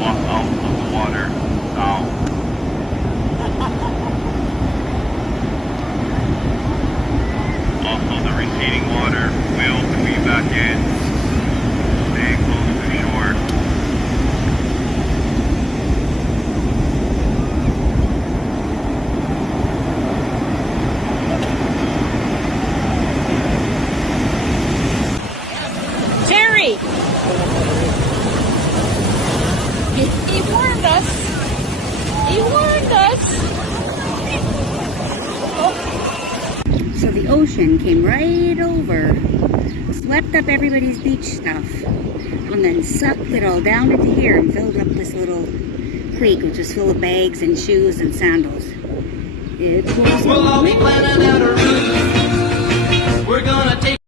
walk out of the water now. Also, the receding water will be back in, staying close to shore. Terry! He warned us. He warned us. So the ocean came right over, swept up everybody's beach stuff, and then sucked it all down into here and filled up this little creek, which was full of bags and shoes and sandals. It was We'll all be planning out a route. We're gonna take